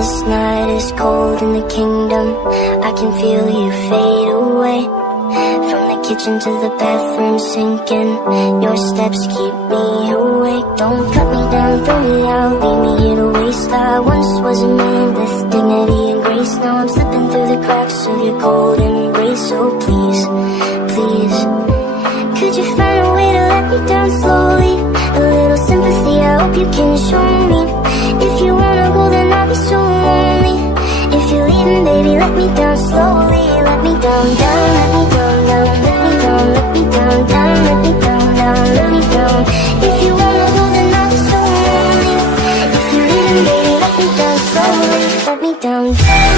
This night is cold in the kingdom. I can feel you fade away. From the kitchen to the bathroom sinking. Your steps keep me awake. Don't cut me down, throw me out, leave me here to waste. I once was a man with dignity and grace. Now I'm slipping through the cracks of your cold embrace. So please, please, could you find a way to let me down slowly? A little sympathy, I hope you can show me. If you wanna go, then I'll be so lonely. If you're leaving, baby, let me down slowly. Let me down, down, let me down, down, let me down, let me down, down, let me down, down, let me down. If you wanna go, then I'll be so lonely. If you're leaving, baby, let me down slowly. Let me down, down.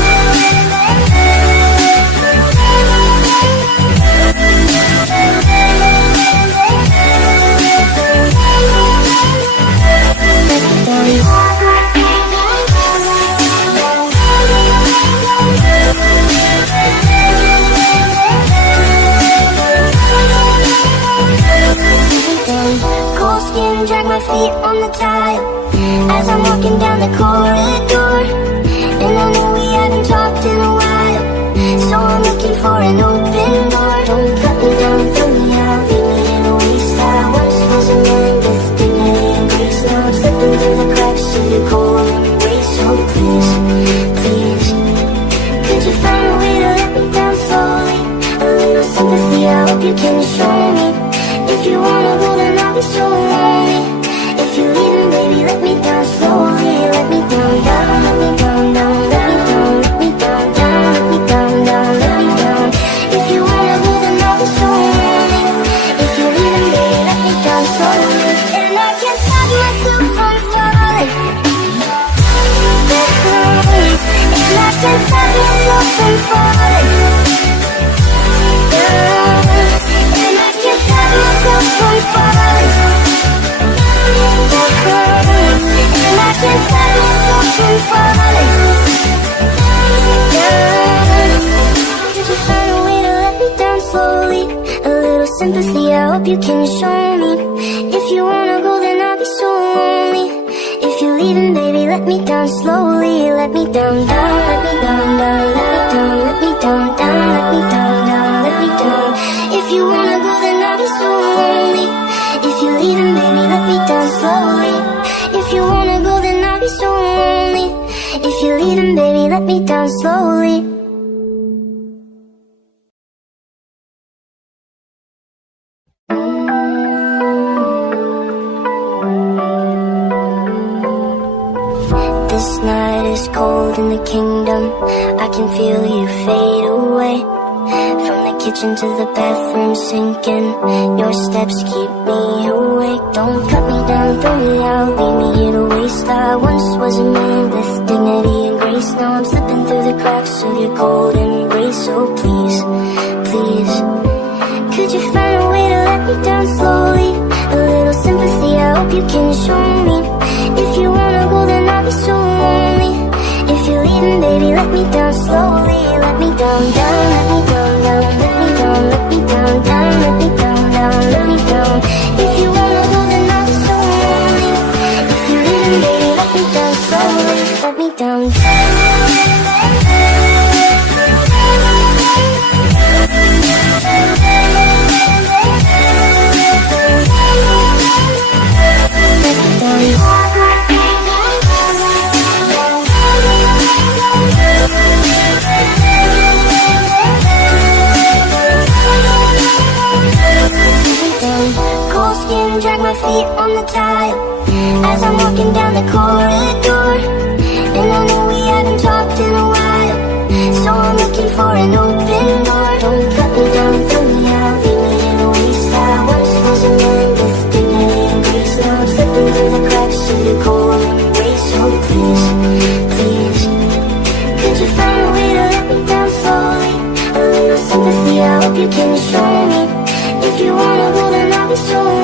Cold skin, drag my feet on the tile as I'm walking down the corridor. And I know we haven't talked in a while, so I'm looking for an open door. Don't cut me down, throw me out, leave me in a waste. I once was a man with dignity and grace. Now I'm slipping through the cracks of your cold embrace. So please, please, could you find a way to let me down slowly? A little sympathy, I hope you can show me. If you wanna go, then I'll be so lonely. If you're leaving, baby, let me down slowly. Let me down, down, let me down, down, let me down, let me down, down, let me down, down, let me down. If you wanna go, then I'll be so lonely. If you're leaving, baby, let me down slowly. And I can't stop myself from falling. And I can't stop myself from falling. And I can't stop myself from falling. And I can't stop myself from falling. Could you find a way to let me down slowly? A little sympathy, I hope you can show me. If you wanna go, then I'll be so lonely. If you're leaving, baby, let me down slowly. Let me down, down, let me down, down, let me down, let me down, down, let me down, down, let me down. If you wanna go, then I'll be so lonely. If you're leaving, baby, let me down slowly. If you wanna go, then I'll be so lonely. If you're leaving, baby, let me down slowly. This night is cold in the kingdom. I can feel you fade away. From the kitchen to the bathroom sinking. Your steps keep me awake. Don't cut me down, throw me out, leave me here to waste. I once was a man with dignity and grace. Now I'm slipping through the cracks of your cold embrace. So please, please, could you find a way to let me down slowly? A little sympathy, I hope you can show me. If you wanna go, then I'll be so lonely. If you're leaving, baby, let me down slowly. Let me down, down, let me down, down, let me down, let me down, down, let me down, down, let me down. If you wanna go, then I'll be so lonely. If you're leaving, baby, let me down slowly. Let me down, down. Cold skin, drag my feet on the tile as I'm walking down the corridor. And I know we haven't talked in a while, so I'm looking for an open door. Don't cut me down, throw me out, leave me in a waste. I once was a man with dignity and grace. Now I'm slipping through the cracks of your cold embrace. So please, please, could you find a way to let me down slowly? A little sympathy, I hope you can show me. If you wanna go, then I'll be so lonely.